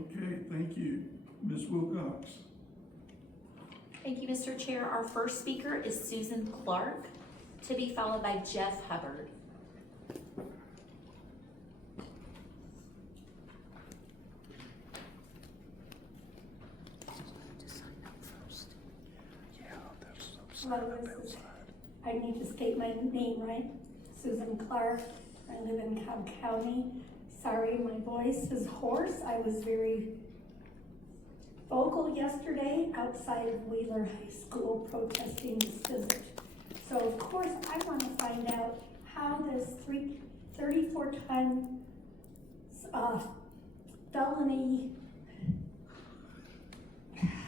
Okay, thank you. Ms. Wilcox. Thank you, Mr. Chair. Our first speaker is Susan Clark, to be followed by Jeff Hubbard. Hello, I need to state my name right. Susan Clark. I live in Cobb County. Sorry, my voice is hoarse. I was very vocal yesterday outside of Wheeler High School protesting this visit. So of course I want to find out how this 34-ton felony,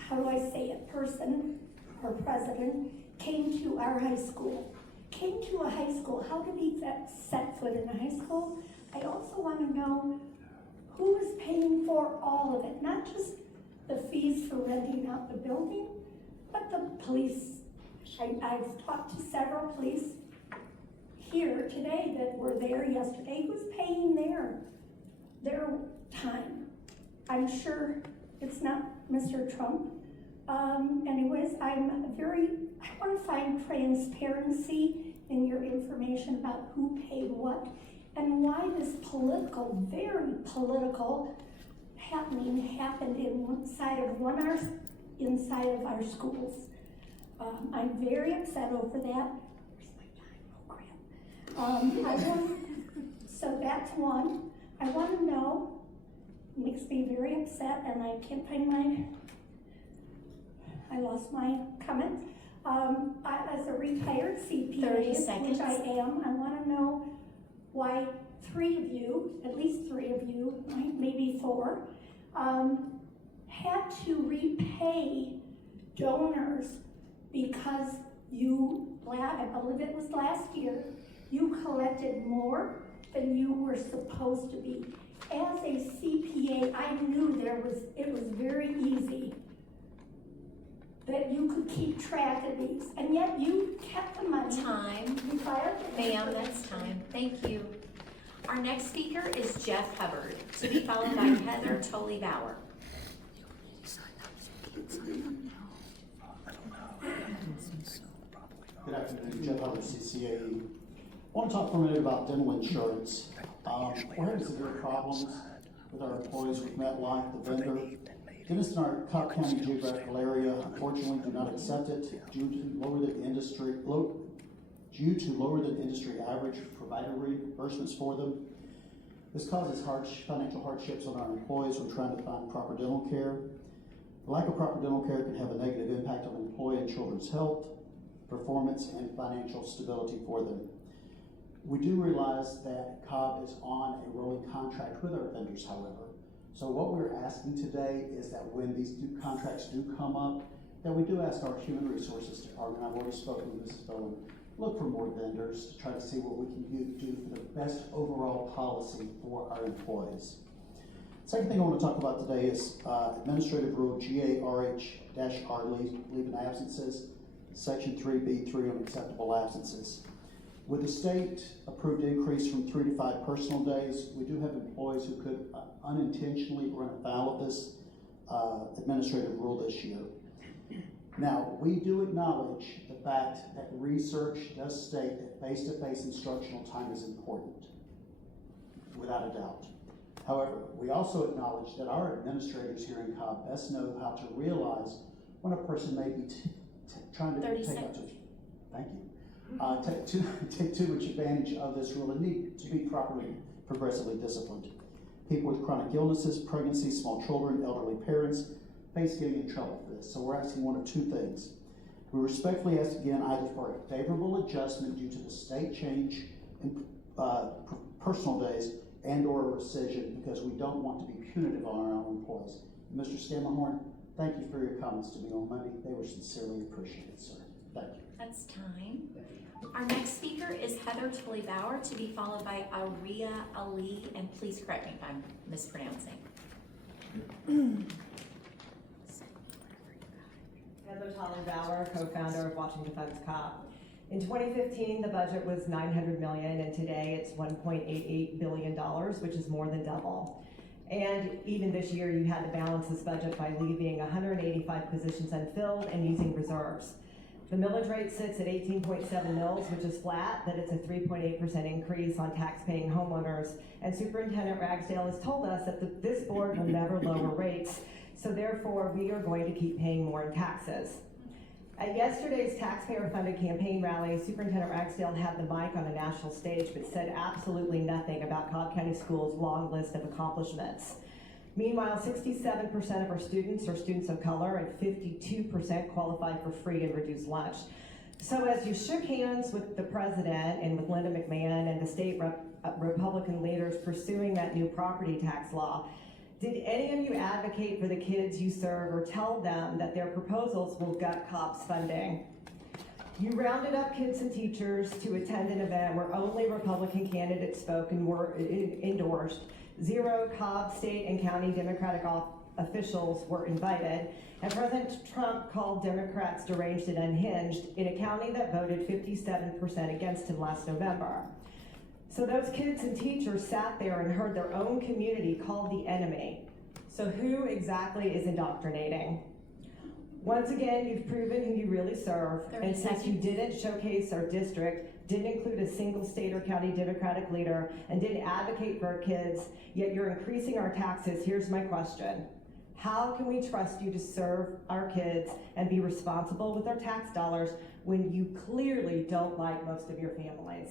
how do I say it, person or president came to our high school. Came to a high school. How did he set foot in a high school? I also want to know who is paying for all of it, not just the fees for renting out the building, but the police. I've talked to several police here today that were there yesterday. Who's paying their time? I'm sure it's not Mr. Trump. Anyways, I want to find transparency in your information about who paid what and why this very political happening happened inside of our schools. I'm very upset over that. Where's my time? Oh crap. So that's one. I want to know, makes me very upset, and I can't find I lost my comment. As a retired CPA, 30 seconds. which I am, I want to know why at least three of you, maybe four, had to repay donors because I believe it was last year, you collected more than you were supposed to be. As a CPA, I knew it was very easy that you could keep track of these, and yet you kept the money. Time. Ma'am, that's time. Thank you. Our next speaker is Jeff Hubbard, to be followed by Heather Tolley Bauer. Good afternoon, Jeff Hubbard, CCAE. I want to talk for a minute about dental insurance. We're having severe problems with our employees with MetLife, the vendor. Dentists in our Cobb County geographical area unfortunately do not accept it due to lower than industry average provider reimbursements for them. This causes financial hardships on our employees when trying to find proper dental care. The lack of proper dental care can have a negative impact on employee and children's health, performance, and financial stability for them. We do realize that Cobb is on a rolling contract with our vendors, however. So what we're asking today is that when these contracts do come up, that we do ask our Human Resources Department, I've already spoken with Mrs. Bowen, look for more vendors to try to see what we can do for the best overall policy for our employees. Second thing I want to talk about today is Administrative Rule GARH-R, leave in absences, Section 3B3 on acceptable absences. With the state approved increase from 3 to 5 personal days, we do have employees who could unintentionally run afoul of this administrative rule this year. Now, we do acknowledge the fact that research does state that face-to-face instructional time is important, without a doubt. However, we also acknowledge that our administrators here in Cobb best know how to realize when a person may be trying to take out take too much advantage of this rule and need to be properly, progressively disciplined. People with chronic illnesses, pregnancy, small children, elderly parents face getting in trouble for this. So we're asking one of two things. We respectfully ask again either for a favorable adjustment due to the state change in personal days and or a rescission, because we don't want to be punitive on our own employees. Mr. Stammerhorn, thank you for your comments to me on Monday. They were sincerely appreciated, sir. Thank you. That's time. Our next speaker is Heather Tolley Bauer, to be followed by Aria Ali, and please correct me if I'm mispronouncing. Heather Tolley Bauer, co-founder of Washington Defense Cobb. In 2015, the budget was $900 million, and today it's $1.88 billion, which is more than double. And even this year, you had to balance this budget by leaving 185 positions unfilled and using reserves. The millage rate sits at 18.7 mils, which is flat, that it's a 3.8% increase on tax-paying homeowners. And Superintendent Ragsdale has told us that this board will never lower rates, so therefore we are going to keep paying more in taxes. At yesterday's taxpayer-funded campaign rally, Superintendent Ragsdale had the mic on a national stage but said absolutely nothing about Cobb County Schools' long list of accomplishments. Meanwhile, 67% of our students are students of color and 52% qualify for free and reduced lunch. So as you shook hands with the president and with Linda McMahon and the state Republican leaders pursuing that new property tax law, did any of you advocate for the kids you serve or tell them that their proposals will gut Cobb's funding? You rounded up kids and teachers to attend an event where only Republican candidates spoke and were endorsed. 0 Cobb state and county Democratic officials were invited, and President Trump called Democrats deranged and unhinged in a county that voted 57% against him last November. So those kids and teachers sat there and heard their own community called the enemy. So who exactly is indoctrinating? Once again, you've proven who you really serve, and since you didn't showcase our district, didn't include a single state or county Democratic leader, and didn't advocate for our kids, yet you're increasing our taxes, here's my question. How can we trust you to serve our kids and be responsible with our tax dollars when you clearly don't like most of your families?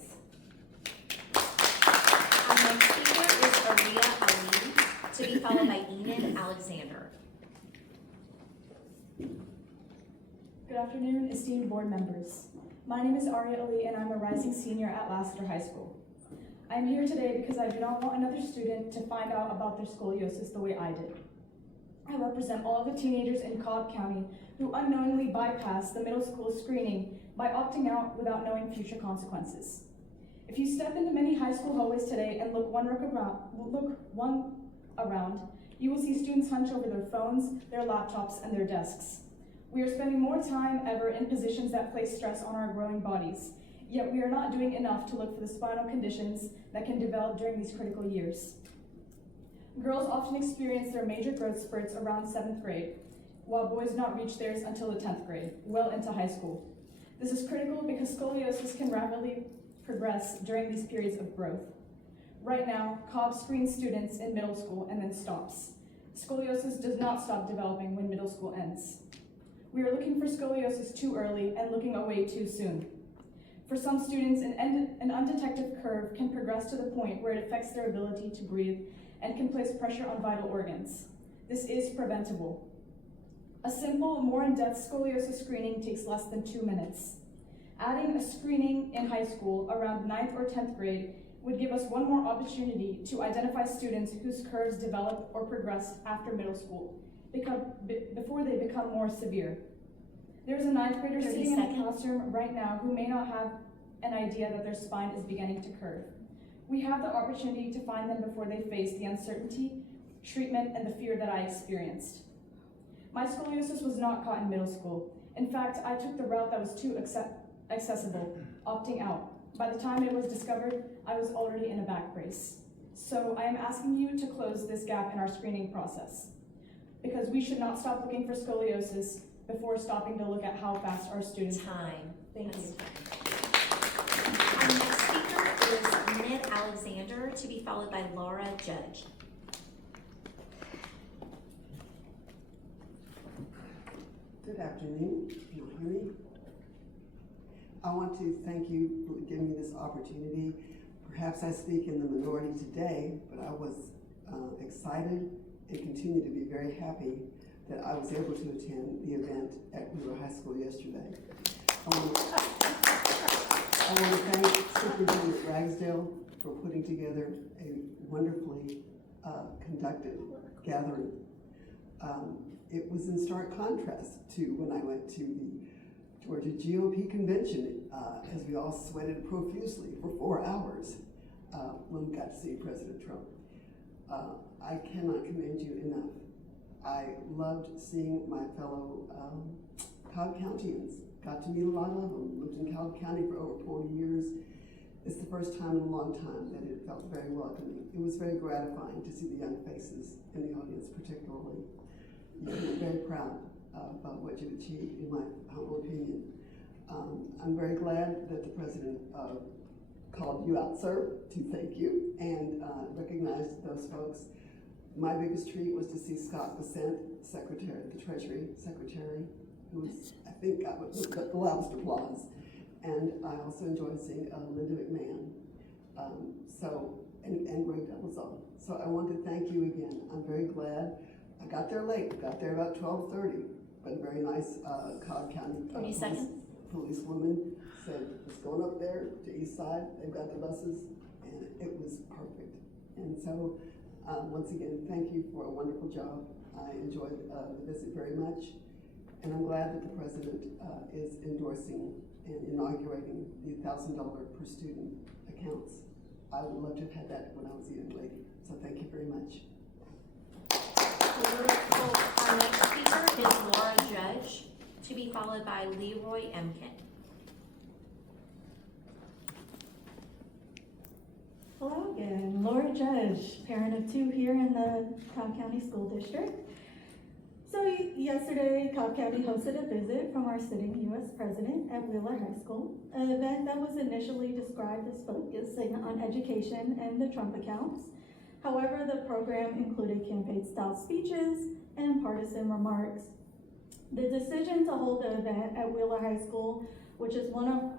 Our next speaker is Aria Ali, to be followed by Enan Alexander. Good afternoon, esteemed board members. My name is Aria Ali, and I'm a rising senior at Lassiter High School. I am here today because I do not want another student to find out about their scoliosis the way I did. I represent all of the teenagers in Cobb County who unknowingly bypass the middle school screening by opting out without knowing future consequences. If you step into many high school hallways today and look one around, you will see students hunch over their phones, their laptops, and their desks. We are spending more time ever in positions that place stress on our growing bodies, yet we are not doing enough to look for the spinal conditions that can develop during these critical years. Girls often experience their major growth spurts around 7th grade, while boys do not reach theirs until the 10th grade, well into high school. This is critical because scoliosis can rapidly progress during these periods of growth. Right now, Cobb screens students in middle school and then stops. Scoliosis does not stop developing when middle school ends. We are looking for scoliosis too early and looking away too soon. For some students, an undetected curve can progress to the point where it affects their ability to breathe and can place pressure on vital organs. This is preventable. A simple, more in-depth scoliosis screening takes less than 2 minutes. Adding a screening in high school around 9th or 10th grade would give us one more opportunity to identify students whose curves develop or progress after middle school, before they become more severe. There's a 9th grader sitting in a classroom right now who may not have an idea that their spine is beginning to curve. We have the opportunity to find them before they face the uncertainty, treatment, and the fear that I experienced. My scoliosis was not caught in middle school. In fact, I took the route that was too accessible, opting out. By the time it was discovered, I was already in a back brace. So I am asking you to close this gap in our screening process, because we should not stop looking for scoliosis before stopping to look at how fast our students Time. Thank you. Our next speaker is Ned Alexander, to be followed by Laura Judge. Good afternoon. Can you hear me? I want to thank you for giving me this opportunity. Perhaps I speak in the minority today, but I was excited and continue to be very happy that I was able to attend the event at Weaver High School yesterday. I want to thank Superintendent Ragsdale for putting together a wonderfully conducted gathering. It was in stark contrast to when I went to the Georgia GOP convention, as we all sweated profusely for 4 hours when we got to see President Trump. I cannot commend you enough. I loved seeing my fellow Cobb Countyans. Got to meet a lot of them. Lived in Cobb County for over 40 years. It's the first time in a long time that it felt very welcoming. It was very gratifying to see the young faces in the audience particularly. I'm very proud of what you've achieved, in my humble opinion. I'm very glad that the president called you out, sir, to thank you and recognized those folks. My biggest treat was to see Scott Bessent, Secretary, the Treasury Secretary, who was, I think, got the loudest applause. And I also enjoyed seeing Linda McMahon, and Greg Delazon. So I want to thank you again. I'm very glad. I got there late, got there about 12:30, but very nice Cobb County policewoman said, it's going up there to East Side, they've got the buses, and it was perfect. And so, once again, thank you for a wonderful job. I enjoyed the visit very much, and I'm glad that the president is endorsing and inaugurating the $1,000 per student accounts. I would love to have had that when I was a young lady, so thank you very much. Our next speaker is Laura Judge, to be followed by Leroy Emkin. Hello again, Laura Judge, parent of 2 here in the Cobb County School District. So yesterday, Cobb County hosted a visit from our sitting U.S. President at Wheeler High School, an event that was initially described as focusing on education and the Trump accounts. However, the program included campaign-style speeches and partisan remarks. The decision to hold the event at Wheeler High School, which is one of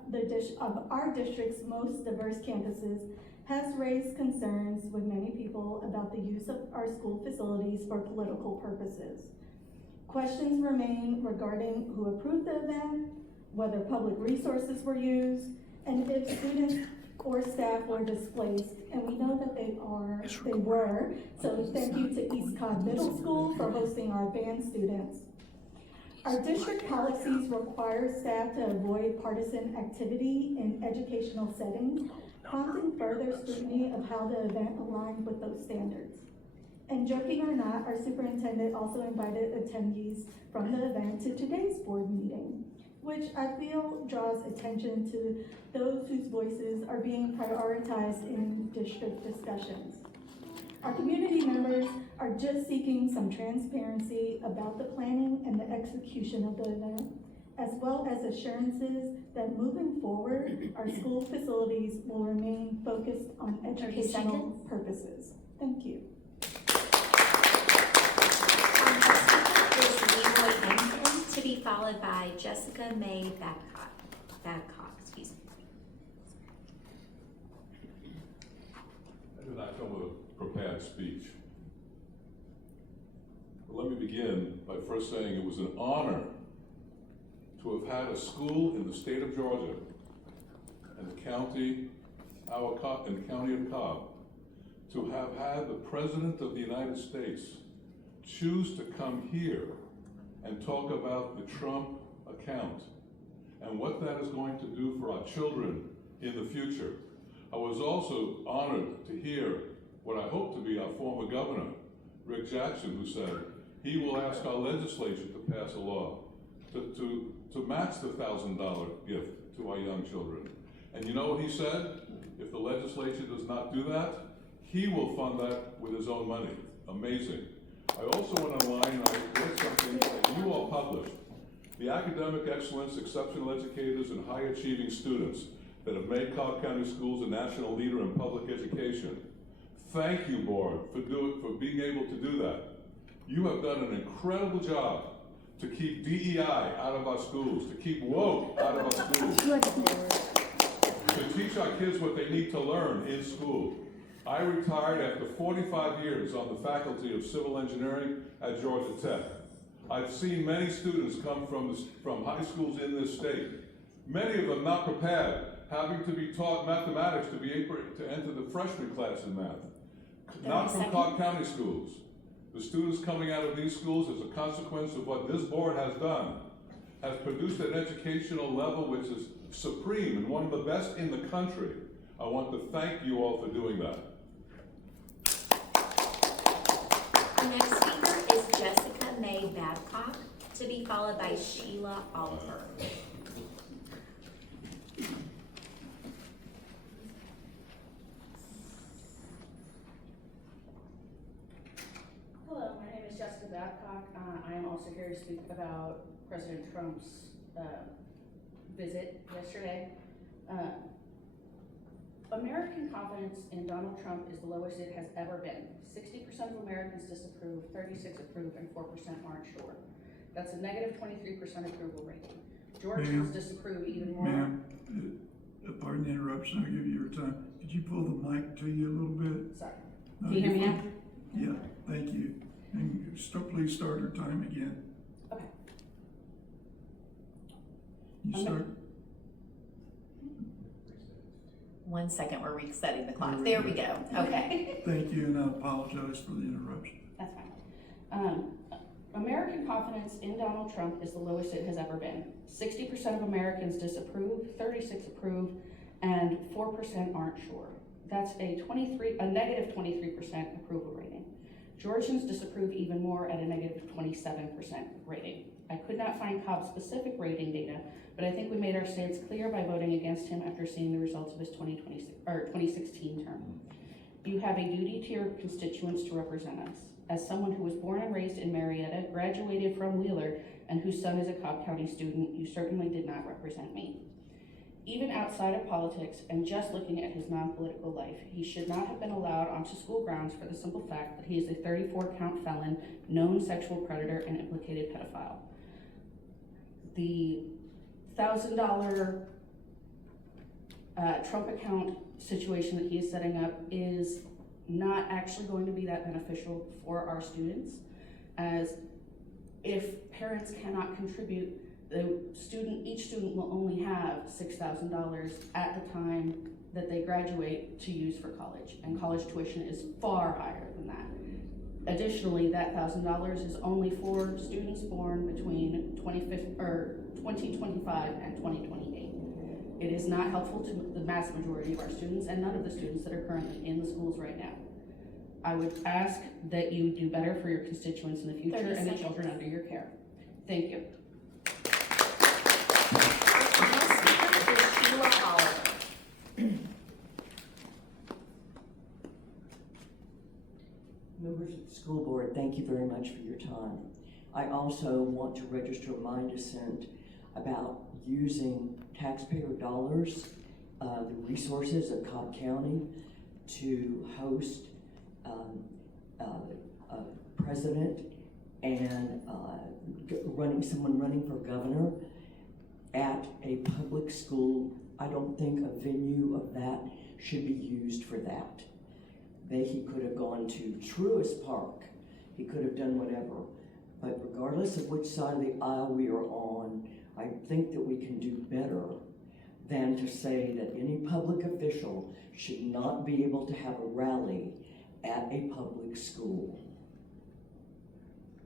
our district's most diverse campuses, has raised concerns with many people about the use of our school facilities for political purposes. Questions remain regarding who approved the event, whether public resources were used, and if students or staff were displaced, and we know that they were. So thank you to East Cobb Middle School for hosting our band students. Our district policies require staff to avoid partisan activity in educational settings, prompting further scrutiny of how the event aligned with those standards. And joking or not, our superintendent also invited attendees from the event to today's board meeting, which I feel draws attention to those whose voices are being prioritized in district discussions. Our community members are just seeking some transparency about the planning and the execution of the event, as well as assurances that moving forward, our school facilities will remain focused on educational purposes. Thank you. Our next speaker is Leroy Emkin, to be followed by Jessica May Babcock. Excuse me. I did not come with a prepared speech. But let me begin by first saying it was an honor to have had a school in the state of Georgia and the county, in the county of Cobb, to have had the President of the United States choose to come here and talk about the Trump account and what that is going to do for our children in the future. I was also honored to hear what I hope to be our former governor, Rick Jackson, who said he will ask our legislature to pass a law to match the $1,000 gift to our young children. And you know what he said? If the legislature does not do that, he will fund that with his own money. Amazing. I also went online and I read something that you all published. The academic excellence, exceptional educators, and high achieving students that have made Cobb County Schools a national leader in public education. Thank you, board, for being able to do that. You have done an incredible job to keep DEI out of our schools, to keep woke out of our schools, to teach our kids what they need to learn in school. I retired after 45 years on the faculty of civil engineering at Georgia Tech. I've seen many students come from high schools in this state, many of them not prepared, having to be taught mathematics to be able to enter the freshman class in math. Not from Cobb County schools. The students coming out of these schools, as a consequence of what this board has done, has produced an educational level which is supreme and one of the best in the country. I want to thank you all for doing that. Our next speaker is Jessica May Babcock, to be followed by Sheila Oliver. about President Trump's visit yesterday. American confidence in Donald Trump is the lowest it has ever been. 60% of Americans disapprove, 36% approve, and 4% aren't sure. That's a negative 23% approval rating. Georgians disapprove even more. Ma'am, pardon the interruption, I'll give you your time. Could you pull the mic to you a little bit? Sorry. No, Can you hear me you're now? fine. Yeah, thank you. And please start your time again. Okay. You start. 1 second, we're resetting the clock. There There we we go. Okay. Thank you, and I apologize for the interruption. That's fine. American confidence in Donald Trump is the lowest it has ever been. 60% of Americans disapprove, 36% approve, and 4% aren't sure. That's a negative 23% approval rating. Georgians disapprove even more at a negative 27% rating. I could not find Cobb's specific rating data, but I think we made our stance clear by voting against him after seeing the results of his 2016 term. You have a duty to your constituents to represent us. As someone who was born and raised in Marietta, graduated from Wheeler, and whose son is a Cobb County student, you certainly did not represent me. Even outside of politics and just looking at his non-political life, he should not have been allowed onto school grounds for the simple fact that he is a 34-count felon, known sexual predator, and implicated pedophile. The $1,000 Trump account situation that he is setting up is not actually going to be that beneficial for our students, as if parents cannot contribute, each student will only have $6,000 at the time that they graduate to use for college, and college tuition is far higher than that. Additionally, that $1,000 is only for students born between 2025 and 2028. It is not helpful to the mass majority of our students and none of the students that are currently in the schools right now. I would ask that you do better for your constituents in the future and the children under your care. Thank you. Our final speaker is Sheila Oliver. Members of the school board, thank you very much for your time. I also want to register my dissent about using taxpayer dollars, the resources of Cobb County to host a president and someone running for governor at a public school. I don't think a venue of that should be used for that. He could have gone to Truist Park. He could have done whatever. But regardless of which side of the aisle we are on, I think that we can do better than to say that any public official should not be able to have a rally at a public school.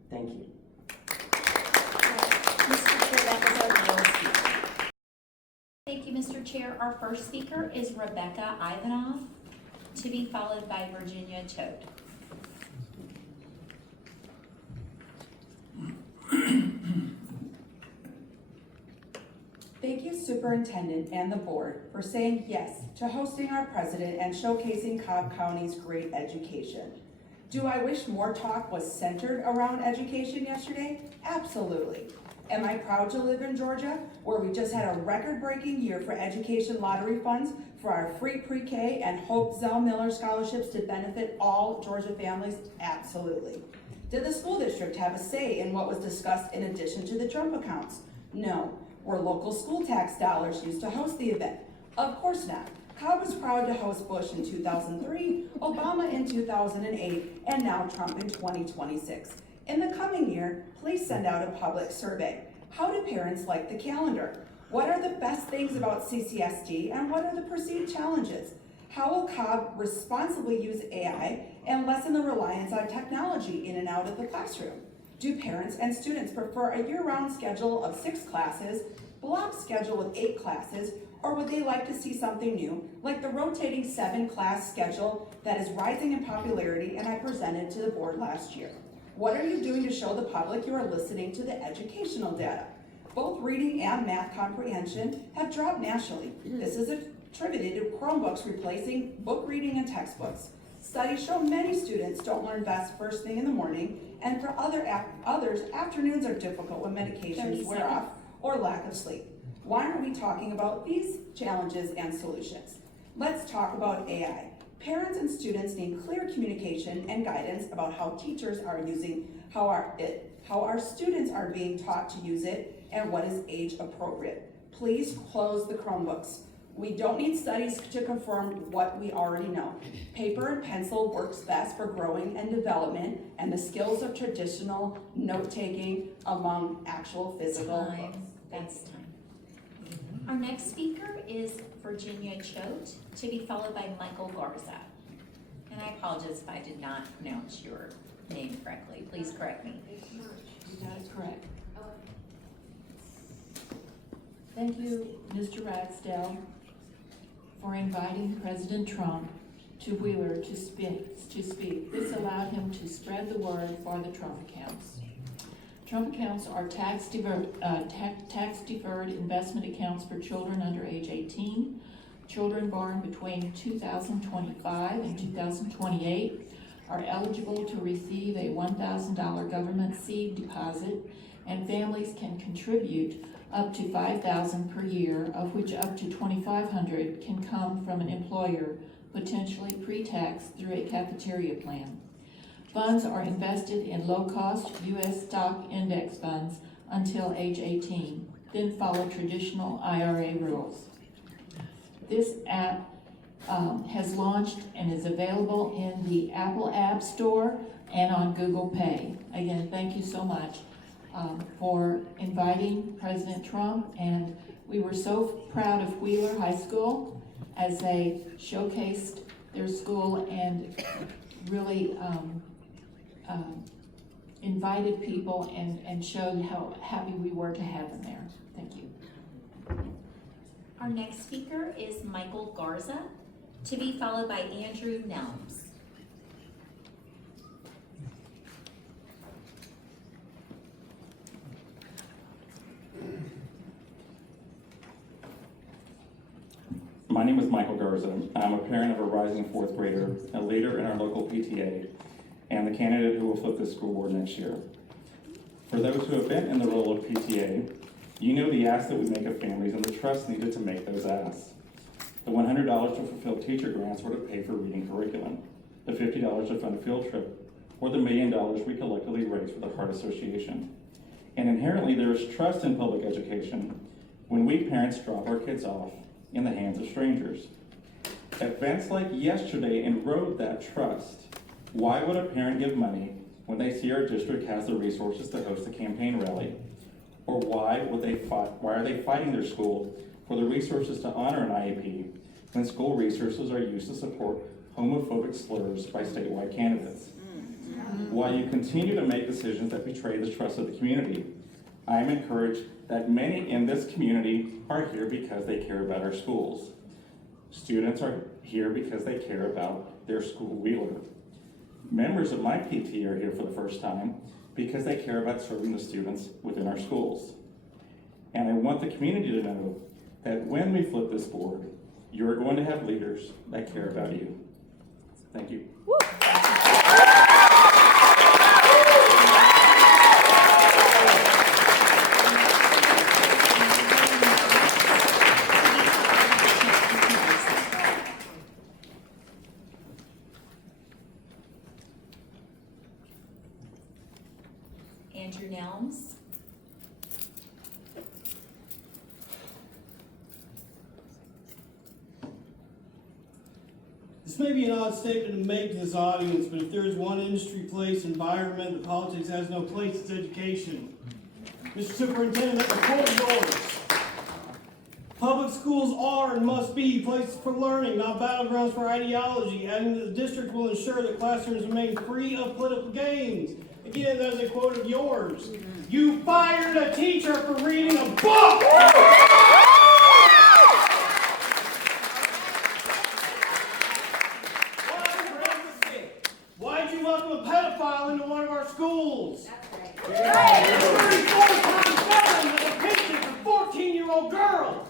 Thank you. Mr. Chair, that was our final speaker. Thank you, Mr. Chair. Our first speaker is Rebecca Ivanoff, to be followed by Virginia Choate. Thank you, Superintendent and the board, for saying yes to hosting our president and showcasing Cobb County's great education. Do I wish more talk was centered around education yesterday? Absolutely. Am I proud to live in Georgia, where we just had a record-breaking year for education lottery funds for our free pre-K and Hope Zell Miller scholarships to benefit all Georgia families? Absolutely. Did the school district have a say in what was discussed in addition to the Trump accounts? No. Were local school tax dollars used to host the event? Of course not. Cobb was proud to host Bush in 2003, Obama in 2008, and now Trump in 2026. In the coming year, please send out a public survey. How do parents like the calendar? What are the best things about CCSD and what are the perceived challenges? How will Cobb responsibly use AI and lessen the reliance on technology in and out of the classroom? Do parents and students prefer a year-round schedule of 6 classes, block schedule with 8 classes, or would they like to see something new, like the rotating 7-class schedule that is rising in popularity and I presented to the board last year? What are you doing to show the public you are listening to the educational data? Both reading and math comprehension have dropped nationally. This is attributed to Chromebooks replacing book reading and textbooks. Studies show many students don't learn best first thing in the morning, and for others, afternoons are difficult when medications wear off or lack of sleep. Why aren't we talking about these challenges and solutions? Let's talk about AI. Parents and students need clear communication and guidance about how teachers are using, how our students are being taught to use it, and what is age appropriate. Please close the Chromebooks. We don't need studies to confirm what we already know. Paper and pencil works best for growing and development and the skills of traditional note-taking among actual physical books. That's time. Our next speaker is Virginia Choate, to be followed by Michael Garza. And I apologize if I did not pronounce your name correctly. Please correct me. That is correct. Thank you, Mr. Ragsdale, for inviting President Trump to Wheeler to speak. This allowed him to spread the word for the Trump accounts. Trump accounts are tax-deferred investment accounts for children under age 18. Children born between 2025 and 2028 are eligible to receive a $1,000 government seed deposit, and families can contribute up to $5,000 per year, of which up to $2,500 can come from an employer, potentially pre-tax through a cafeteria plan. Funds are invested in low-cost U.S. stock index funds until age 18, then follow traditional IRA rules. This app has launched and is available in the Apple App Store and on Google Pay. Again, thank you so much for inviting President Trump, and we were so proud of Wheeler High School as they showcased their school and really invited people and showed how happy we were to have them there. Thank you. Our next speaker is Michael Garza, to be followed by Andrew Nelms. My name is Michael Garza. I'm a parent of a rising fourth grader, a leader in our local PTA, and the candidate who will flip this school board next year. For those who have been in the role of PTA, you know the asks that we make of families and the trust needed to make those asks. The $100 to fulfill teacher grants or to pay for reading curriculum, the $50 to fund a field trip, or the $1 million we collectively raised for the Heart Association. And inherently there is trust in public education when we parents drop our kids off in the hands of strangers. Events like yesterday erode that trust. Why would a parent give money when they see our district has the resources to host a campaign rally? Or why are they fighting their school for the resources to honor an IEP when school resources are used to support homophobic slurs by statewide candidates? While you continue to make decisions that betray the trust of the community, I am encouraged that many in this community are here because they care about our schools. Students are here because they care about their school, Wheeler. Members of my PT are here for the first time because they care about serving the students within our schools. And I want the community to know that when we flip this board, you're going to have leaders that care about you. Thank you. Andrew Nelms. This may be an odd statement to make to this audience, but if there is one industry, place, environment that politics has no place, it's education. Mr. Superintendent, that's a quote of yours. Public schools are and must be places for learning, not battlegrounds for ideology, and the district will ensure that classrooms remain free of political games. Again, that is a quote of yours. You fired a teacher for reading a book! Why'd you welcome a pedophile into one of our schools? That's right. 34 times better than a picture for 14-year-old girls.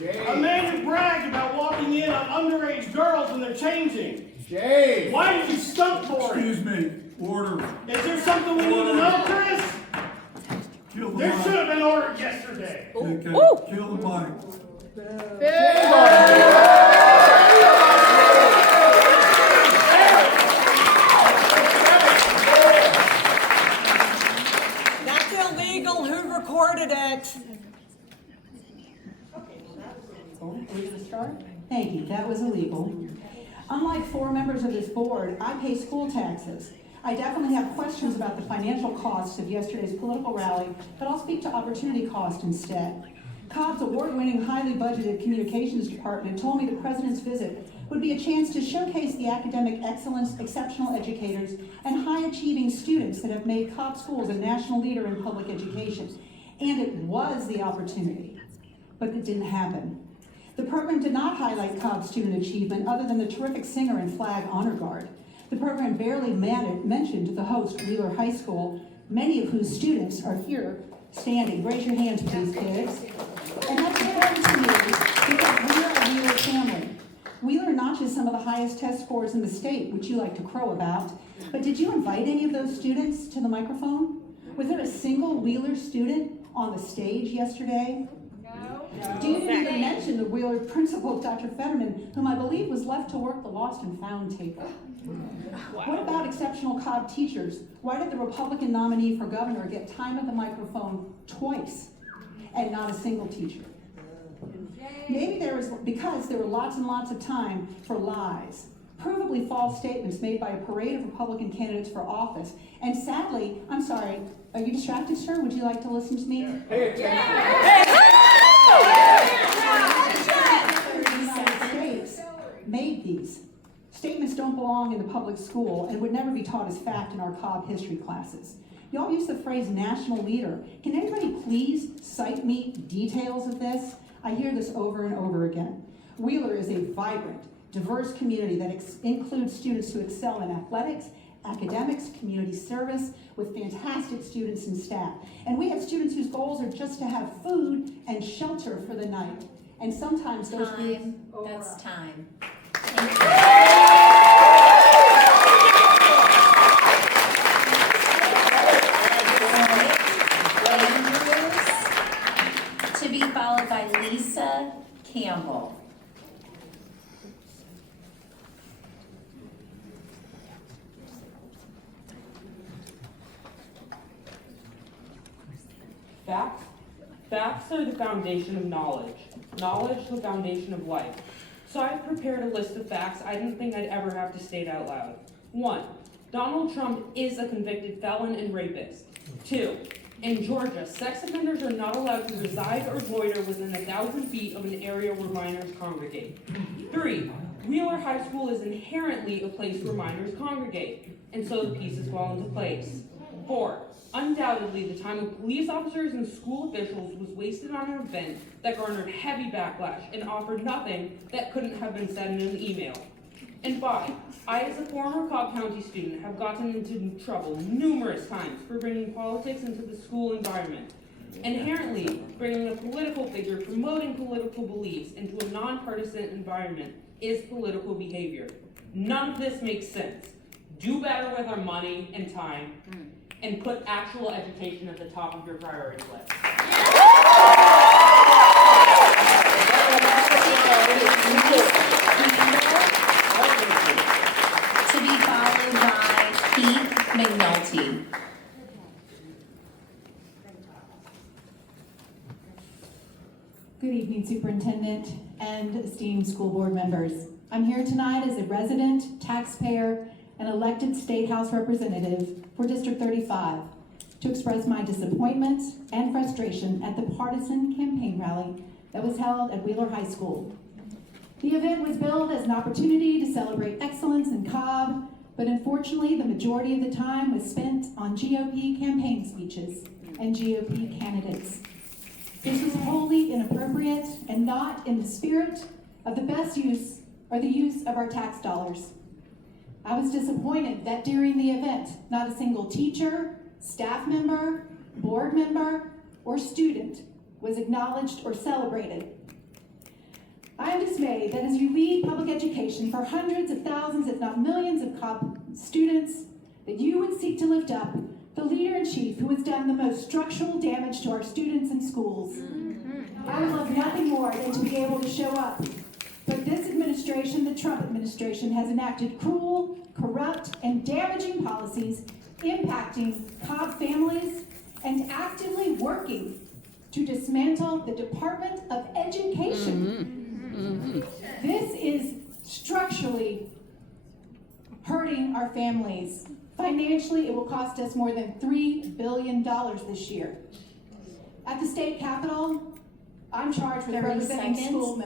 A man who bragged about walking in on underage girls and they're changing. Jay! Why did you stunt for it? Excuse me, order. Is there something we need to know, Chris? Kill the There mic. should have been ordered yesterday. Okay, kill the mic. That's illegal. Who recorded it? Thank you, that was illegal. Unlike 4 members of this board, I pay school taxes. I definitely have questions about the financial costs of yesterday's political rally, but I'll speak to opportunity cost instead. Cobb's award-winning, highly budgeted communications department told me the president's visit would be a chance to showcase the academic excellence, exceptional educators, and high-achieving students that have made Cobb Schools a national leader in public education. And it was the opportunity, but it didn't happen. The program did not highlight Cobb's student achievement other than the terrific singer and flag honor guard. The program barely mentioned the host, Wheeler High School, many of whose students are here standing. Raise your hands, please, kids. And that's important to me because we're a Wheeler family. Wheeler notches some of the highest test scores in the state, which you like to crow about. But did you invite any of those students to the microphone? Was there a single Wheeler student on the stage yesterday? You didn't even mention the Wheeler principal, Dr. Fetterman, whom I believe was left to work the lost and found table. What about exceptional Cobb teachers? Why did the Republican nominee for governor get time at the microphone twice and not a single teacher? Maybe because there were lots and lots of time for lies, provably false statements made by a parade of Republican candidates for office. And sadly, I'm sorry, are you distracted, sir? Would you like to listen to me? Pay attention. The United States made these. Statements don't belong in the public school and would never be taught as fact in our Cobb history classes. Y'all use the phrase national leader. Can anybody please cite me details of this? I hear this over and over again. Wheeler is a vibrant, diverse community that includes students who excel in athletics, academics, community service, with fantastic students and staff. And we have students whose goals are just to have food and shelter for the night. And sometimes those Time, that's time. To be followed by Lisa Campbell. Facts are the foundation of knowledge. Knowledge, the foundation of life. So I've prepared a list of facts I didn't think I'd ever have to state out loud. 1. Donald Trump is a convicted felon and rapist. 2. In Georgia, sex offenders are not allowed to reside or loiter within 1,000 feet of an area where minors congregate. 3. Wheeler High School is inherently a place where minors congregate, and so the pieces fall into place. 4. Undoubtedly, the time of police officers and school officials was wasted on an event that garnered heavy backlash and offered nothing that couldn't have been said in an email. And 5, I as a former Cobb County student have gotten into trouble numerous times for bringing politics into the school environment. Inherently, bringing a political figure promoting political beliefs into a nonpartisan environment is political behavior. None of this makes sense. Do better with our money and time, and put actual education at the top of your priority list. To be followed by Keith McNulty. Good evening, Superintendent and esteemed school board members. I'm here tonight as a resident, taxpayer, and elected State House representative for District 35 to express my disappointment and frustration at the partisan campaign rally that was held at Wheeler High School. The event was billed as an opportunity to celebrate excellence in Cobb, but unfortunately the majority of the time was spent on GOP campaign speeches and GOP candidates. This was wholly inappropriate and not in the spirit of the best use or the use of our tax dollars. I was disappointed that during the event, not a single teacher, staff member, board member, or student was acknowledged or celebrated. I am dismayed that as you lead public education education for hundreds of thousands, if not millions of Cobb students, that you would seek to lift up the leader-in-chief who has done the most structural damage to our students and schools. I would love nothing more than to be able to show up. But this administration, the Trump administration, has enacted cruel, corrupt, and damaging policies impacting Cobb families and actively working to dismantle the Department of Education. This is structurally hurting our families. Financially, it will cost us more than $3 billion this year. At the state capitol, I'm charged with representing school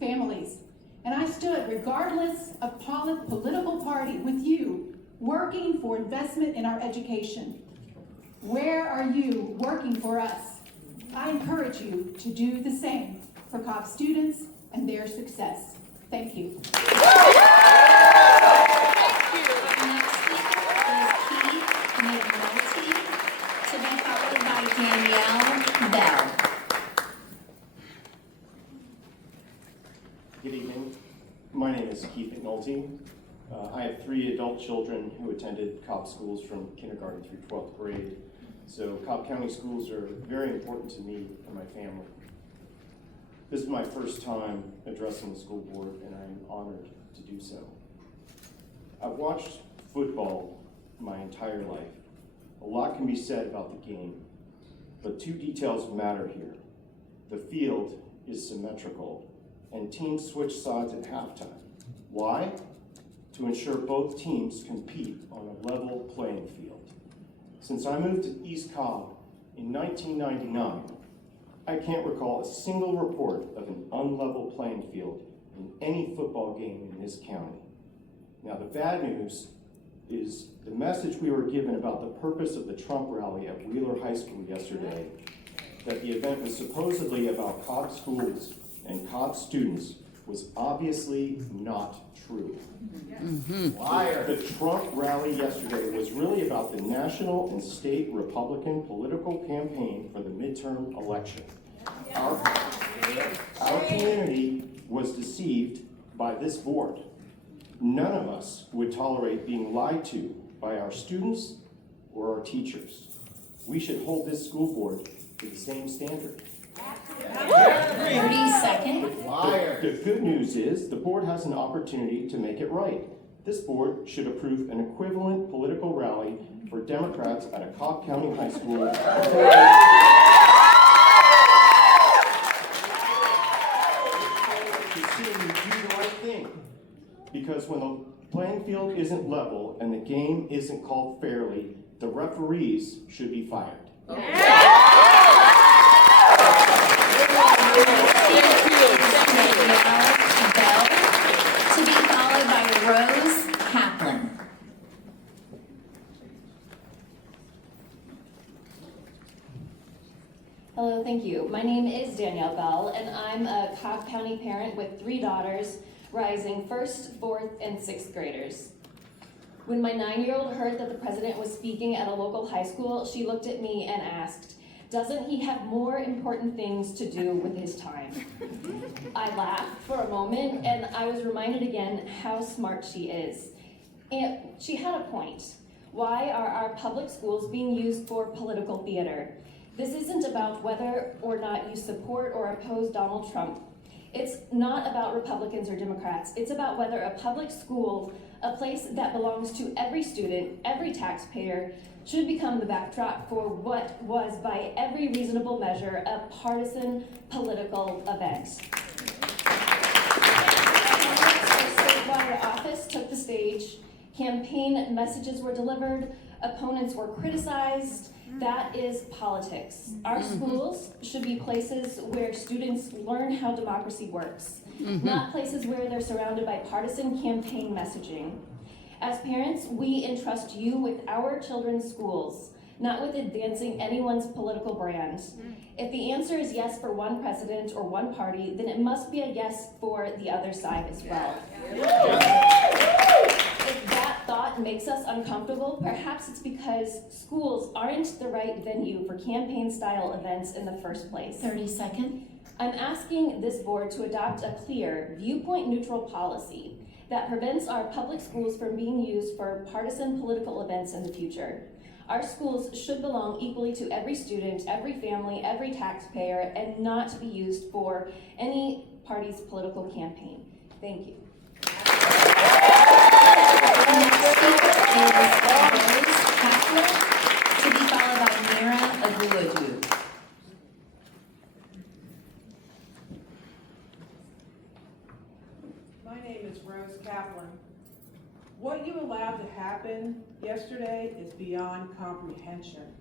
families. And I stood, regardless of political party, with you, working for investment in our education. Where are you working for us? I encourage you to do the same for Cobb students and their success. Thank you. Good evening. My name is Keith McNulty. I have 3 adult children who attended Cobb schools from kindergarten through 12th grade. So Cobb County schools are very important to me and my family. This is my first time addressing the school board, and I'm honored to do so. I've watched football my entire life. A lot can be said about the game, but 2 details matter here. The field is symmetrical, and teams switch sides at halftime. Why? To ensure both teams compete on a level playing field. Since I moved to East Cobb in 1999, I can't recall a single report of an unlevel playing field in any football game in this county. Now, the bad news is the message we were given about the purpose of the Trump rally at Wheeler High School yesterday, that the event was supposedly about Cobb schools and Cobb students, was obviously not true. Liar. The Trump rally yesterday was really about the national and state Republican political campaign for the midterm election. Our community was deceived by this board. None of us would tolerate being lied to by our students or our teachers. We should hold this school board to the same standard. 30 seconds. The good news is the board has an opportunity to make it right. This board should approve an equivalent political rally for Democrats at a Cobb County high school. To see you do the right thing. Because when the playing field isn't level and the game isn't called fairly, the referees should be fired. To be followed by Rose Kaplan. Hello, thank you. My name is Danielle Bell, and I'm a Cobb County parent with 3 daughters, rising 1st, 4th, and 6th graders. When my 9-year-old heard that the president was speaking at a local high school, she looked at me and asked, "Doesn't he have more important things to do with his time?" I laughed for a moment, and I was reminded again how smart she is. And she had a point. Why are our public schools being used for political theater? This isn't about whether or not you support or oppose Donald Trump. It's not about Republicans or Democrats. It's about whether a public school, a place that belongs to every student, every taxpayer, should become the backdrop for what was, by every reasonable measure, a partisan political event. The statewide office took the stage, campaign messages were delivered, opponents were criticized. That is politics. Our schools should be places where students learn how democracy works, not places where they're surrounded by partisan campaign messaging. As parents, we entrust you with our children's schools, not with advancing anyone's political brand. If the answer is yes for one president or one party, then it must be a yes for the other side as well. If that thought makes us uncomfortable, perhaps it's because schools aren't the right venue for campaign-style events in the first place. 30 seconds. I'm asking this board to adopt a clear, viewpoint-neutral policy that prevents our public schools from being used for partisan political events in the future. Our schools should belong equally to every student, every family, every taxpayer, and not be used for any party's political campaign. Thank you. To be followed by Mira Aguadu. My name is Rose Kaplan. What you allowed to happen yesterday is beyond comprehension.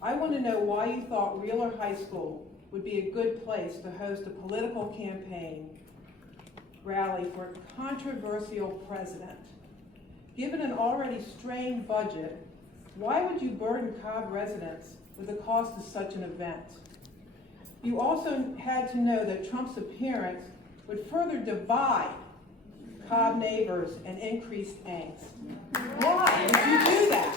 I want to know why you thought Wheeler High School would be a good place to host a political campaign rally for a controversial president. Given an already strained budget, why would you burden Cobb residents with the cost of such an event? You also had to know that Trump's appearance would further divide Cobb neighbors and increase angst. Why would you do that?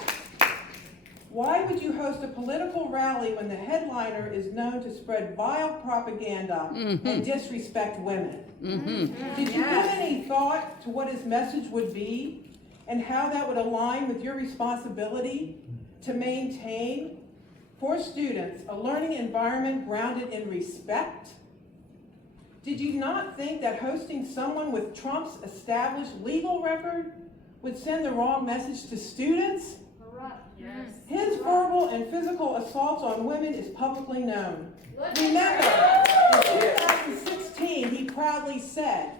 Why would you host a political rally when the headliner is known to spread vile propaganda and disrespect women? Did you give any thought to what his message would be and how that would align with your responsibility to maintain for students a learning environment grounded in respect? Did you not think that hosting someone with Trump's established legal record would send the wrong message to students? Yes. His verbal and physical assaults on women is publicly known. Remember, in 2016, he proudly said,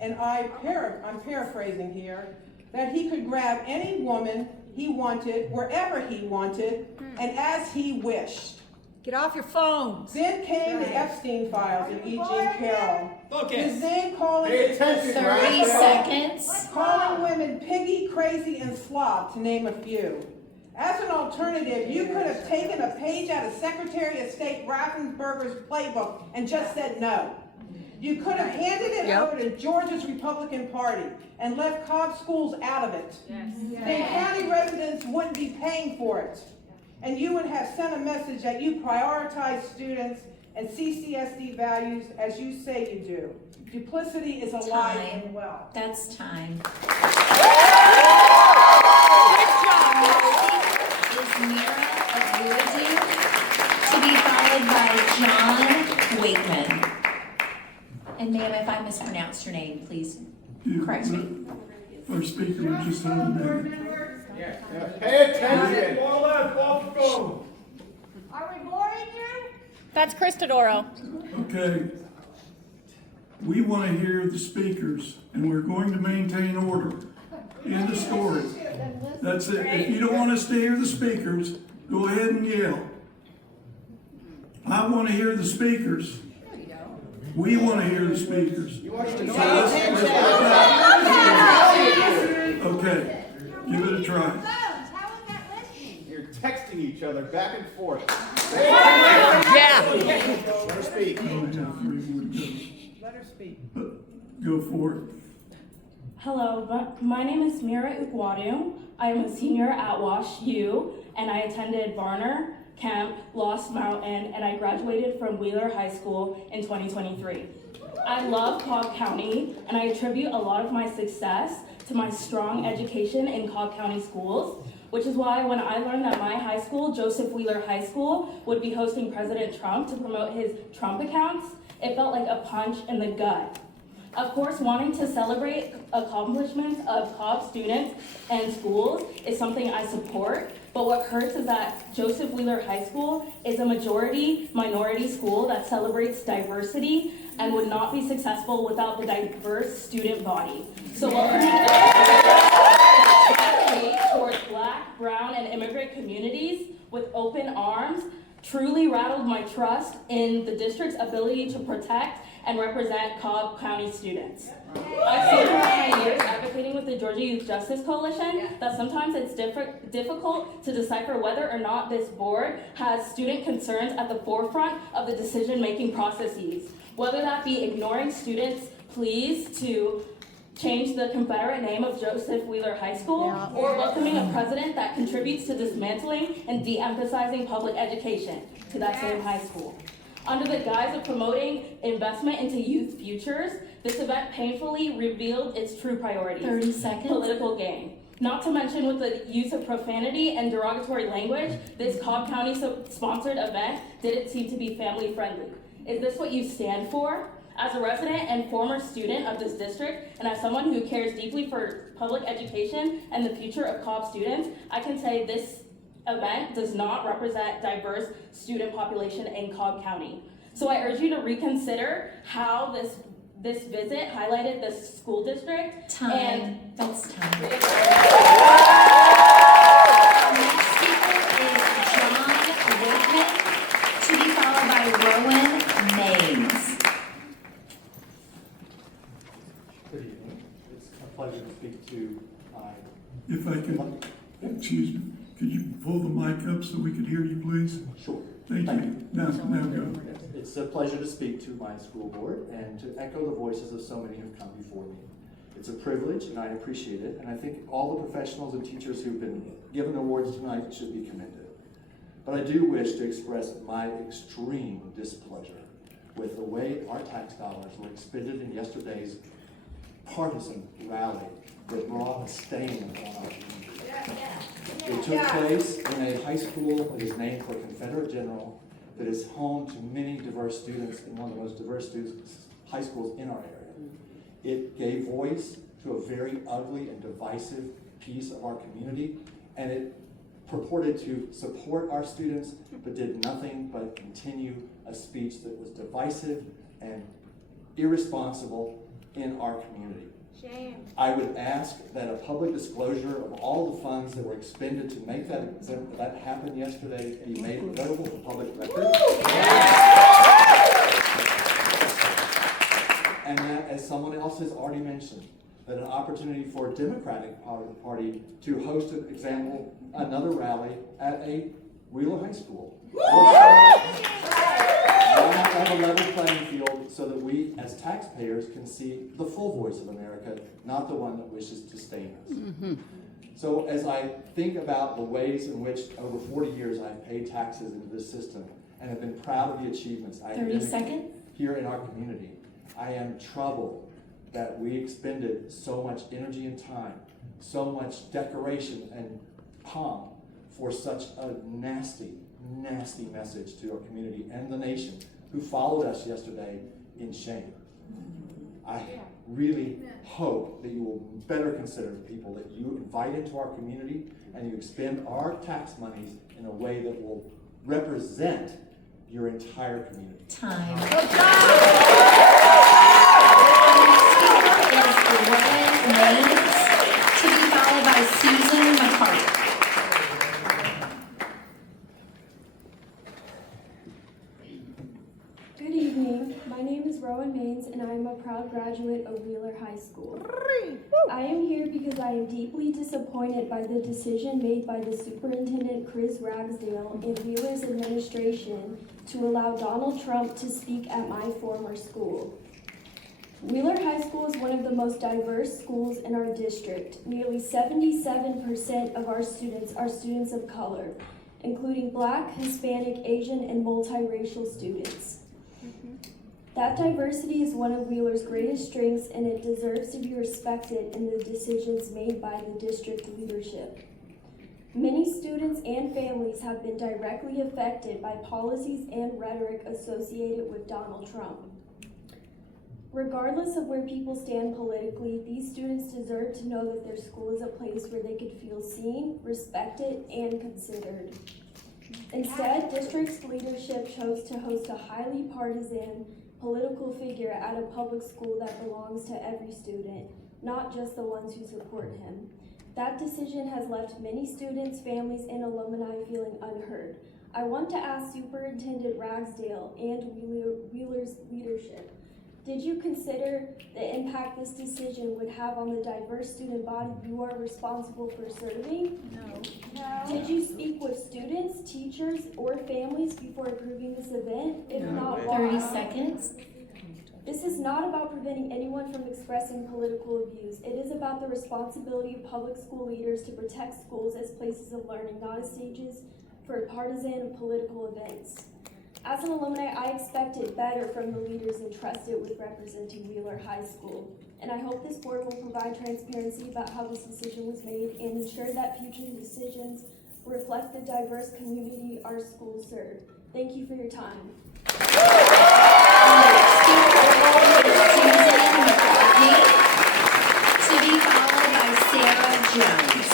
and I'm paraphrasing here, that he could grab any woman he wanted, wherever he wanted, and as he wished. Get off your phones. Then came the Epstein files and E.G. Carroll. His then calling 30 seconds. Calling women piggy, crazy, and slob, to name a few. As an alternative, you could have taken a page out of Secretary of State Raffensperger's playbook and just said no. You could have handed it over to Georgia's Republican Party and left Cobb schools out of it. Then county residents wouldn't be paying for it. And you would have sent a message that you prioritize students and CCSD values as you say you do. Duplicity is alive and well. That's time. Is Mira Aguadu, to be followed by John Wakeman. And ma'am, if I mispronounced your name, please correct me. Our speaker was just on the name. Pay attention. Are we boring you? That's Christodoro. Okay. We want to hear the speakers, and we're going to maintain order. End of story. That's it. If you don't want us to hear the speakers, go ahead and yell. I want to hear the speakers. We want to hear the speakers. Okay, give it a try. You're texting each other back and forth. Yeah. Let her speak. Let her speak. Go for it. Hello, my name is Mira Aguadu. I am a senior at Wash U, and I attended Varner, Camp, Lost Mountain, and I graduated from Wheeler High School in 2023. I love Cobb County, and I attribute a lot of my success to my strong education in Cobb County schools, which is why when I learned that my high school, Joseph Wheeler High School, would be hosting President Trump to promote his Trump accounts, it felt like a punch in the gut. Of course, wanting to celebrate accomplishments of Cobb students and schools is something I support, but what hurts is that Joseph Wheeler High School is a minority school that celebrates diversity and would not be successful without the diverse student body. So welcoming towards Black, Brown, and immigrant communities with open arms truly rattled my trust in the district's ability to protect and represent Cobb County students. I've seen throughout my years advocating with the Georgia Youth Justice Coalition that sometimes it's difficult to decipher whether or not this board has student concerns at the forefront of the decision-making processes. Whether that be ignoring students' pleas to change the Confederate name of Joseph Wheeler High School, or welcoming a president that contributes to dismantling and de-emphasizing public education to that same high school. Under the guise of promoting investment into youth futures, This event painfully revealed its true priorities. 30 seconds. Political gain. Not to mention with the use of profanity and derogatory language, this Cobb County sponsored event didn't seem to be family friendly. Is this what you stand for? As a resident and former student of this district, and as someone who cares deeply for public education and the future of Cobb students, I can say this event does not represent diverse student population in Cobb County. So I urge you to reconsider how this visit highlighted this school district. Time. That's time. Our next speaker is John Wakeman, to be followed by Rowan Maines. Good evening. It's a pleasure to speak to my... If I could, excuse me, could you pull the mic up so we could hear you, please? Sure. Thank you. Now go. It's a pleasure to speak to my school board and to echo the voices of so many who've come before me. It's a privilege and I appreciate it, and I think all the professionals and teachers who've been given awards tonight should be commended. But I do wish to express my extreme displeasure with the way our tax dollars were expended in yesterday's partisan rally that brought a stain on our community. It took place in a high school that is named for a Confederate general that is home to many diverse students in one of the most diverse high schools in our area. It gave voice to a very ugly and divisive piece of our community, and it purported to support our students, but did nothing but continue a speech that was divisive and irresponsible in our community. Shame. I would ask that a public disclosure of all the funds that were expended to make that happen yesterday be made available for public record. And that, as someone else has already mentioned, that an opportunity for a Democratic Party to host, an example, another rally at a Wheeler High School. Why not have a level playing field so that we, as taxpayers, can see the full voice of America, not the one that wishes to stain us? So as I think about the ways in which over 40 years I've paid taxes into this system and have been proud of the achievements I have made here in our community, I am troubled that we expended so much energy and time, so much decoration and pomp for such a nasty, nasty message to our community and the nation who followed us yesterday in shame. I really hope that you will better consider the people that you invite into our community and you expend our tax monies in a way that will represent your entire community. Time. To be followed by Susan McCarty. Good evening. My name is Rowan Maines, and I am a proud graduate of Wheeler High School. I am here because I am deeply disappointed by the decision made by the Superintendent Chris Ragsdale and Wheeler's administration to allow Donald Trump to speak at my former school. Wheeler High School is one of the most diverse schools in our district. Nearly 77% of our students are students of color, including Black, Hispanic, Asian, and multiracial students. That diversity is one of Wheeler's greatest strengths, and it deserves to be respected in the decisions made by the district leadership. Many students and families have been directly affected by policies and rhetoric associated with Donald Trump. Regardless of where people stand politically, these students deserve to know that their school is a place where they could feel seen, respected, and considered. Instead, district's leadership chose to host a highly partisan political figure at a public school that belongs to every student, not just the ones who support him. That decision has left many students, families, and alumni feeling unheard. I want to ask Superintendent Ragsdale and Wheeler's leadership, did you consider the impact this decision would have on the diverse student body you are responsible for serving? No. Did you speak with students, teachers, or families before approving this event? If not, why? 30 seconds. This is not about preventing anyone from expressing political views. It is about the responsibility of public school leaders to protect schools as places of learning, not as stages for partisan and political events. As an alumni, I expected better from the leaders entrusted with representing Wheeler High School, and I hope this board will provide transparency about how this decision was made and ensure that future decisions reflect the diverse community our schools serve. Thank you for your time. To be followed by Sarah Jones.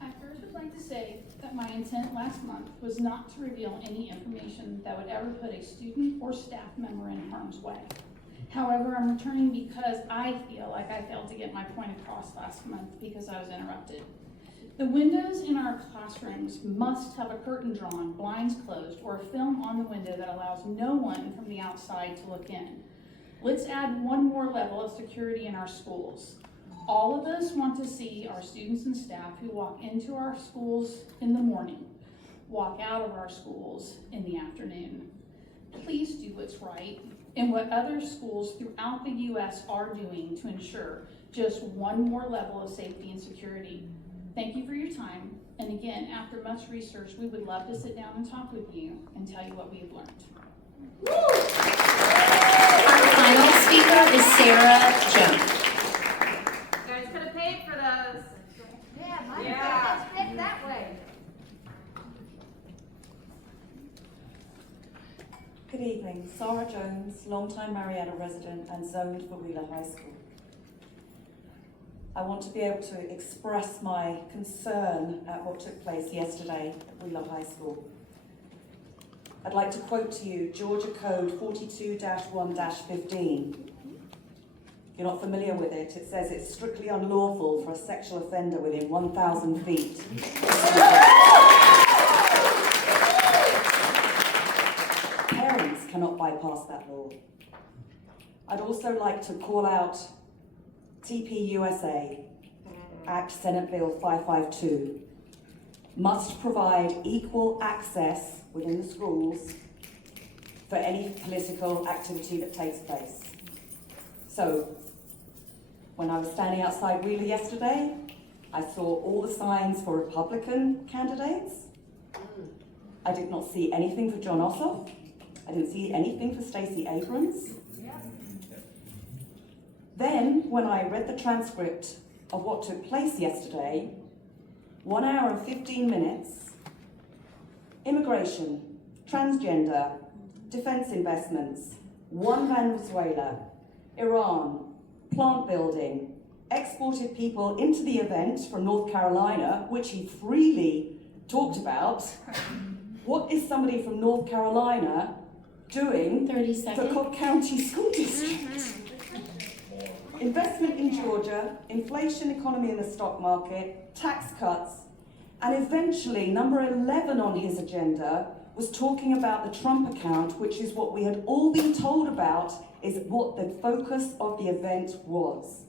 I first would like to say that my intent last month was not to reveal any information that would ever put a student or staff member in harm's way. However, I'm returning because I feel like I failed to get my point across last month because I was interrupted. The windows in our classrooms must have a curtain drawn, blinds closed, or a film on the window that allows no one from the outside to look in. Let's add one more level of security in our schools. All of us want to see our students and staff who walk into our schools in the morning, walk out of our schools in the afternoon. Please do what's right and what other schools throughout the U.S. are doing to ensure just one more level of safety and security. Thank you for your time. And again, after much research, we would love to sit down and talk with you and tell you what we've learned. Our final speaker is Sarah Jones. You guys could have paid for those. Yeah, my yeah. Fit that way. Good evening, Sarah Jones, longtime Marietta resident and zoned for Wheeler High School. I want to be able to express my concern at what took place yesterday at Wheeler High School. I'd like to quote to you Georgia Code 42-1-15. If you're not familiar with it, it says it's strictly unlawful for a sexual offender within 1,000 feet. Parents cannot bypass that law. I'd also like to call out TPUSA, Act Senate Bill 552, must provide equal access within the schools for any political activity that takes place. So, when I was standing outside Wheeler yesterday, I saw all the signs for Republican candidates. I did not see anything for John Ossoff. I didn't see anything for Stacey Abrams. Then, when I read the transcript of what took place yesterday, 1 hour and 15 minutes, immigration, transgender, defense investments, one Venezuela, Iran, plant building, exported people into the event from North Carolina, which he freely talked about. What is somebody from North Carolina doing for Cobb County School District? Investment in Georgia, inflation, economy in the stock market, tax cuts, and eventually number 11 on his agenda was talking about the Trump account, which is what we had all been told about is what the focus of the event was.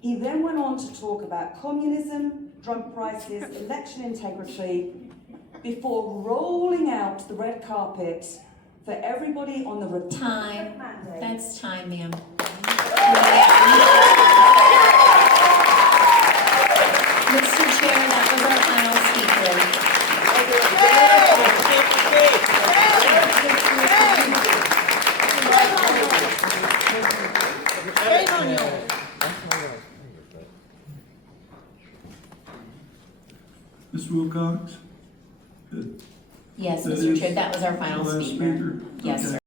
He then went on to talk about communism, drug prices, election integrity, before rolling out the red carpet for everybody on the Time. That's time, ma'am. Mr. Chair, that was our final speaker. Ms. Wilcox? Good. Yes, That Mr. is Chair, that was our final the last speaker. speaker? Yes, Okay. sir.